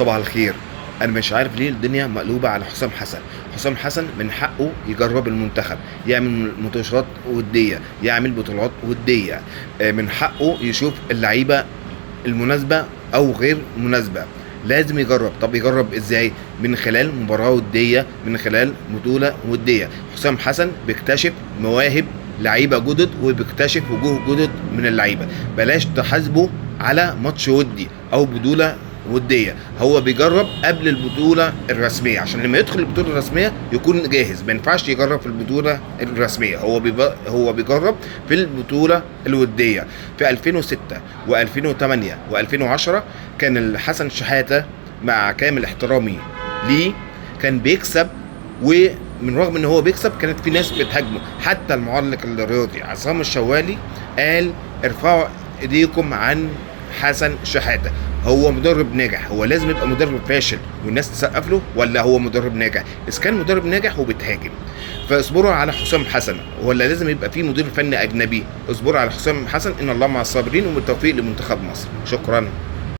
صباح الخير. انا مش عارف ليه الدنيا مقلوبه على حسام حسن. حسام حسن من حقه يجرب المنتخب، يعمل ماتشات وديه، يعمل بطولات وديه. من حقه يشوف اللعيبه المناسبه او غير مناسبه. لازم يجرب. طب يجرب ازاي؟ من خلال مباراه وديه، من خلال بطوله وديه. حسام حسن بيكتشف مواهب لعيبه جدد، وبيكتشف وجوه جدد من اللعيبه. بلاش تحاسبه على ماتش ودي او بطوله وديه. هو بيجرب قبل البطوله الرسميه، عشان لما يدخل البطوله الرسميه يكون جاهز. ما ينفعش يجرب في البطوله الرسميه. هو بيجرب في البطوله الوديه. في 2006 و2008 و2010 كان حسن شحاته، مع كامل احترامي ليه، كان بيكسب. ومن رغم ان هو بيكسب كانت في ناس بتهاجمه. حتى المعلق الرياضي عصام الشوالي قال: ارفعوا ايديكم عن حسن شحاته. هو مدرب ناجح. هو لازم يبقى مدرب فاشل والناس تسقف له، ولا هو مدرب ناجح؟ اذا كان مدرب ناجح وبتهاجم، فاصبروا على حسام حسن. ولا لازم يبقى في مدير فني اجنبي؟ اصبروا على حسام حسن. ان الله مع الصابرين، وبالتوفيق لمنتخب مصر. شكرا.